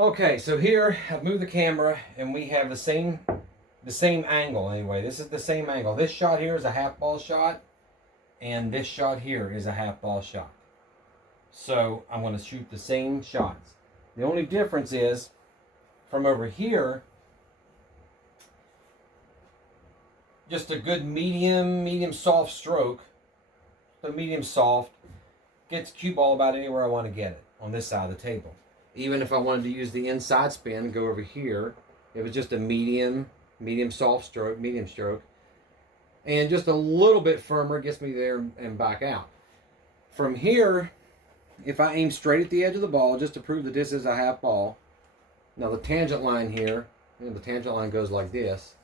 Okay, so here I've moved the camera and we have the same angle anyway. This is the same angle. This shot here is a half ball shot, and this shot here is a half ball shot. So I'm going to shoot the same shots. The only difference is from over here, just a good medium soft stroke. The medium soft gets cue ball about anywhere I want to get it on this side of the table. Even if I wanted to use the inside spin and go over here, it was just a medium soft stroke, medium stroke. And just a little bit firmer gets me there and back out. From here, if I aim straight at the edge of the ball, just to prove that this is a half ball. Now the tangent line here, the tangent line goes like this.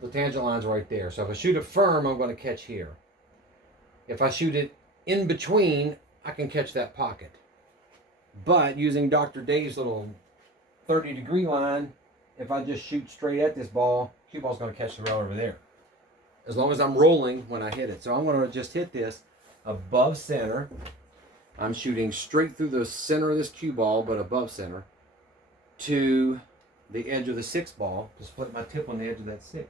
The tangent line's right there. So if I shoot it firm, I'm going to catch here. If I shoot it in between, I can catch that pocket. But using Dr. Dave's little 30-degree line, if I just shoot straight at this ball, cue ball's going to catch the rail over there. As long as I'm rolling when I hit it. So I'm going to just hit this above center. I'm shooting straight through the center of this cue ball, but above center, to the edge of the 6 ball, to split my tip on the edge of that 6.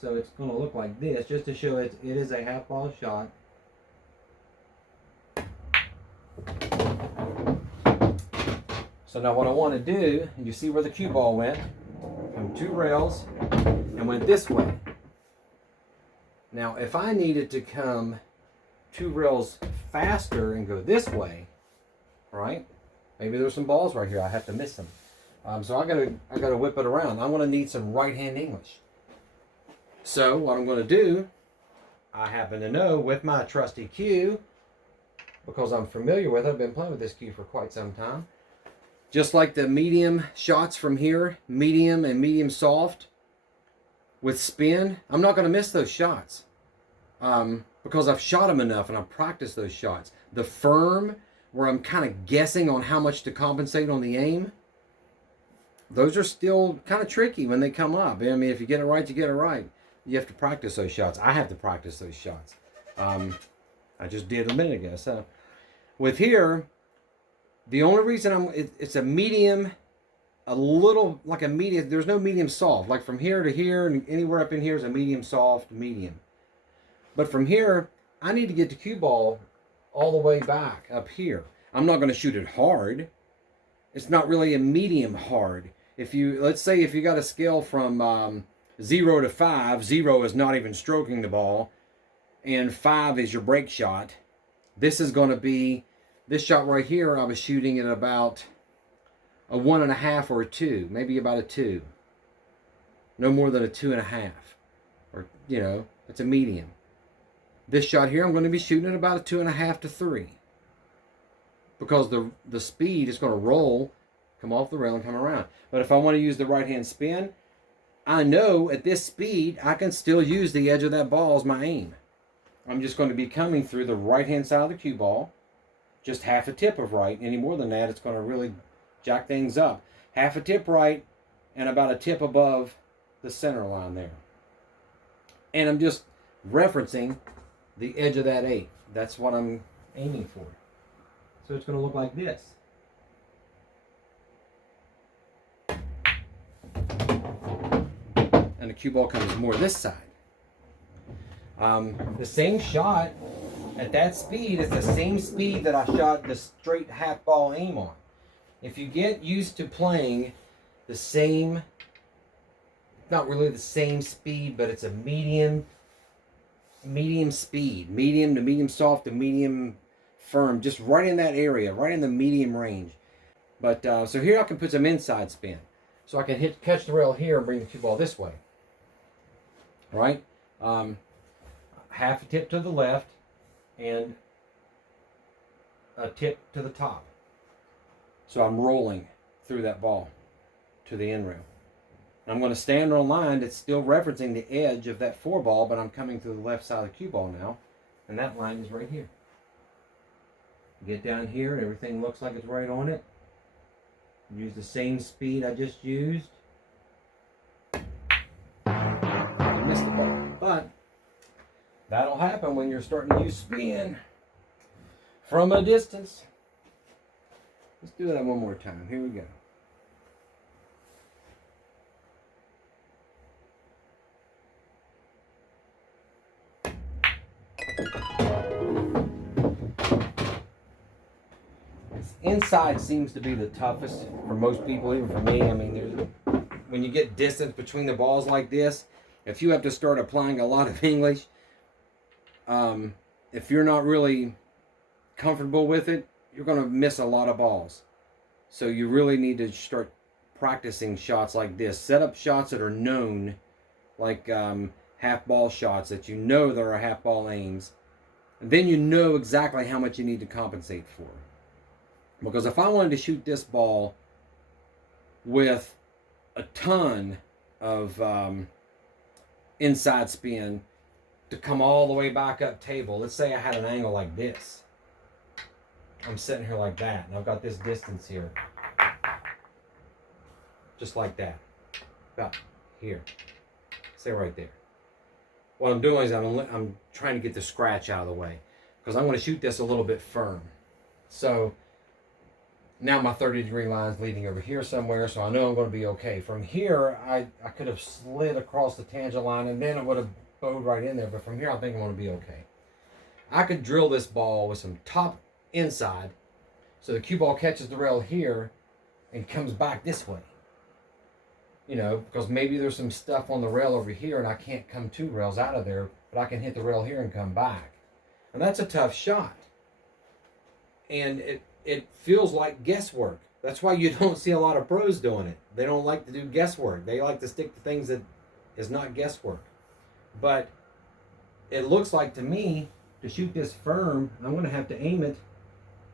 So it's going to look like this, just to show it is a half ball shot. So now what I want to do, you see where the cue ball went, from 2 rails, and went this way. Now if I needed to come 2 rails faster and go this way, right? Maybe there's some balls right here, I have to miss them. So I gotta whip it around. I'm gonna need some right-hand English. So what I'm gonna do, I happen to know with my trusty cue, because I'm familiar with it, I've been playing with this cue for quite some time. Just like the medium shots from here, medium and medium soft with spin, I'm not going to miss those shots because I've shot them enough and I've practiced those shots. The firm, where I'm kind of guessing on how much to compensate on the aim, those are still kind of tricky when they come up. I mean, if you get it right, you get it right. You have to practice those shots. I have to practice those shots. I just did a minute ago. So with here, the only reason it's a medium, a little like a medium. There's no medium soft. Like from here to here and anywhere up in here is a medium soft, medium. But from here, I need to get the cue ball all the way back up here. I'm not going to shoot it hard. It's not really a medium hard. Let's say if you got a scale from 0 to 5, 0 is not even stroking the ball, and 5 is your break shot. This is going to be, this shot right here, I was shooting at about a 1.5 or a 2, maybe about a 2. No more than a 2.5. Or, it's a medium. This shot here, I'm going to be shooting at about a 2.5 to 3. Because the speed is going to roll, come off the rail and come around. But if I want to use the right-hand spin, I know at this speed, I can still use the edge of that ball as my aim. I'm just going to be coming through the right-hand side of the cue ball, just half a tip of right. Any more than that, it's going to really jack things up. Half a tip right and about a tip above the center line there. And I'm just referencing the edge of that 8. That's what I'm aiming for. So it's going to look like this. And the cue ball comes more this side. The same shot at that speed is the same speed that I shot the straight half ball aim on. If you get used to playing the same, not really the same speed, but it's a medium speed, medium to medium soft to medium firm, just right in that area, right in the medium range. But so here I can put some inside spin. So I can catch the rail here and bring the cue ball this way. Right? Half a tip to the left and a tip to the top. So I'm rolling through that ball to the end rail. I'm going to stand on a line that's still referencing the edge of that 4 ball, but I'm coming through the left side of the cue ball now, and that line is right here. Get down here, and everything looks like it's right on it. Use the same speed I just used. I missed the ball, but that'll happen when you're starting to use spin from a distance. Let's do that one more time. Here we go. inside seems to be the toughest for most people, even for me. I mean, when you get distance between the balls like this, if you have to start applying a lot of English, if you're not really comfortable with it, you're going to miss a lot of balls. So you really need to start practicing shots like this. Set up shots that are known, like half ball shots that you know that are half ball aims. And then you know exactly how much you need to compensate for. Because if I wanted to shoot this ball with a ton of inside spin to come all the way back up table, let's say I had an angle like this. I'm sitting here like that, and I've got this distance here. Just like that. About here. Say right there. What I'm doing is I'm trying to get the scratch out of the way, because I'm going to shoot this a little bit firm. So now my 30-degree line is leading over here somewhere, so I know I'm going to be okay. From here, I could have slid across the tangent line, and then it would have bowed right in there. But from here, I think I'm going to be okay. I could drill this ball with some top inside, so the cue ball catches the rail here and comes back this way. You know, because maybe there's some stuff on the rail over here and I can't come 2 rails out of there, but I can hit the rail here and come back. And that's a tough shot. And it feels like guesswork. That's why you don't see a lot of pros doing it. They don't like to do guesswork. They like to stick to things that is not guesswork. But it looks like to me, to shoot this firm, I'm going to have to aim it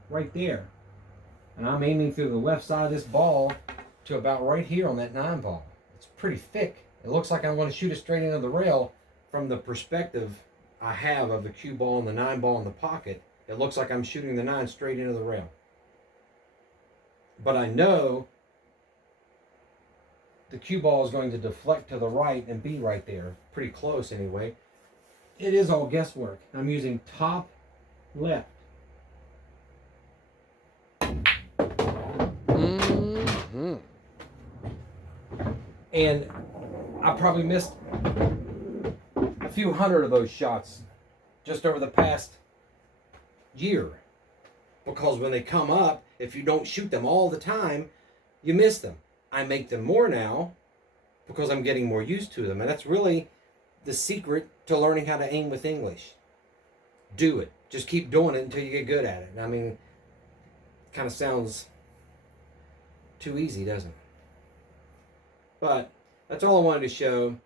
right there. And I'm aiming through the left side of this ball to about right here on that 9 ball. It's pretty thick. It looks like I'm going to shoot it straight into the rail from the perspective I have of the cue ball and the 9 ball in the pocket. It looks like I'm shooting the 9 straight into the rail. But I know the cue ball is going to deflect to the right and be right there. Pretty close anyway. It is all guesswork. I'm using top left. Mm-hmm. And I probably missed a few hundred of those shots just over the past year. Because when they come up, if you don't shoot them all the time, you miss them. I make them more now because I'm getting more used to them. And that's really the secret to learning how to aim with English. Do it. Just keep doing it until you get good at it. And I mean, it kind of sounds too easy, doesn't it? But that's all I wanted to show,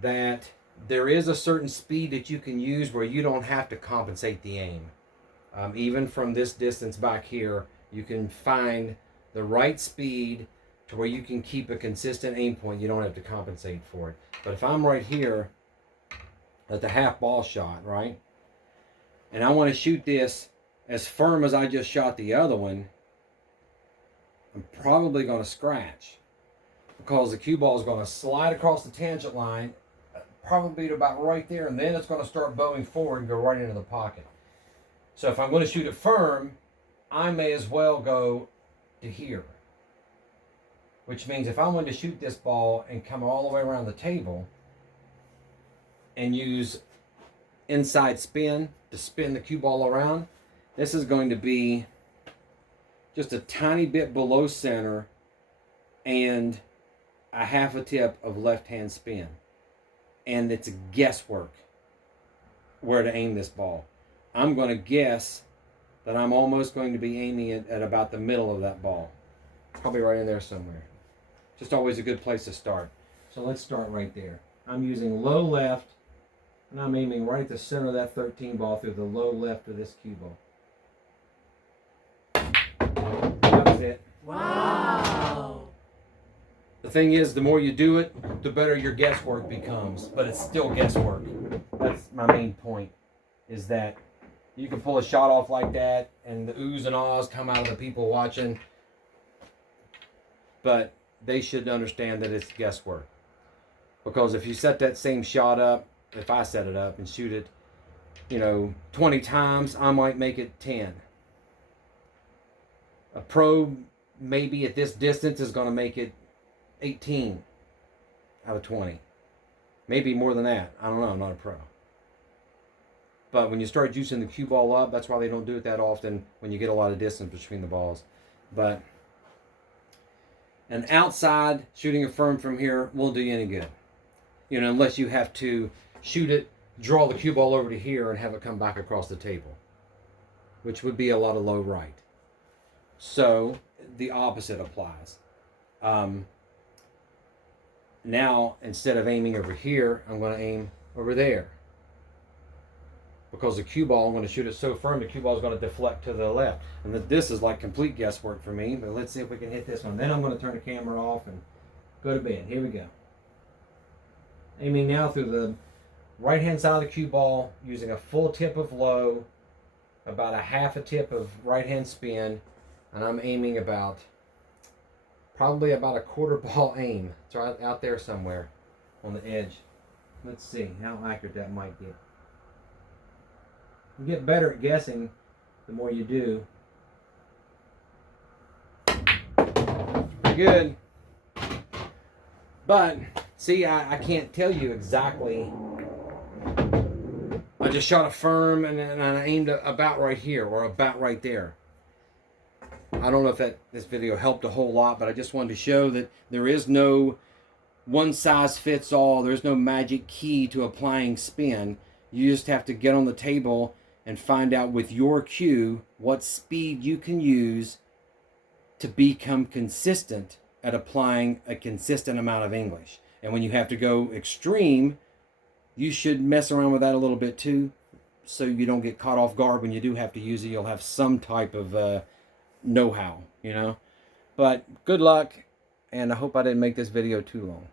that there is a certain speed that you can use where you don't have to compensate the aim. Even from this distance back here, you can find the right speed to where you can keep a consistent aim point. You don't have to compensate for it. But if I'm right here at the half ball shot, right, and I want to shoot this as firm as I just shot the other one, I'm probably going to scratch, because the cue ball is going to slide across the tangent line, probably to about right there, and then it's going to start bowing forward and go right into the pocket. So if I'm going to shoot it firm, I may as well go to here. Which means if I wanted to shoot this ball and come all the way around the table and use inside spin to spin the cue ball around, this is going to be just a tiny bit below center and a half a tip of left-hand spin. And it's guesswork where to aim this ball. I'm going to guess that I'm almost going to be aiming it at about the middle of that ball. Probably right in there somewhere. Just always a good place to start. So let's start right there. I'm using low left, and I'm aiming right at the center of that 13 ball through the low left of this cue ball. That was it. Wow! The thing is, the more you do it, the better your guesswork becomes. But it's still guesswork. That's my main point, is that you can pull a shot off like that, and the oohs and ahs come out of the people watching. But they should understand that it's guesswork. Because if you set that same shot up, if I set it up and shoot it, 20 times, I might make it 10. A pro, maybe at this distance, is going to make it 18 out of 20. Maybe more than that. I don't know. I'm not a pro. But when you start juicing the cue ball up, that's why they don't do it that often when you get a lot of distance between the balls. But an outside shooting a firm from here won't do you any good. You know, unless you have to shoot it, draw the cue ball over to here and have it come back across the table, which would be a lot of low right. So the opposite applies. Now, instead of aiming over here, I'm going to aim over there. Because the cue ball, I'm going to shoot it so firm, the cue ball is going to deflect to the left. And this is like complete guesswork for me, but let's see if we can hit this one. Then I'm going to turn the camera off and go to bed. Here we go. Aiming now through the right-hand side of the cue ball, using a full tip of low, about a half a tip of right-hand spin, and I'm aiming probably about a quarter ball aim. It's right out there somewhere on the edge. Let's see how accurate that might get. You get better at guessing the more you do. Pretty good. But, see, I can't tell you exactly. I just shot a firm and I aimed about right here or about right there. I don't know if this video helped a whole lot, but I just wanted to show that there is no one size fits all. There's no magic key to applying spin. You just have to get on the table and find out with your cue what speed you can use to become consistent at applying a consistent amount of English. And when you have to go extreme, you should mess around with that a little bit too, so you don't get caught off guard when you do have to use it. You'll have some type of know-how, you know. But good luck, and I hope I didn't make this video too long.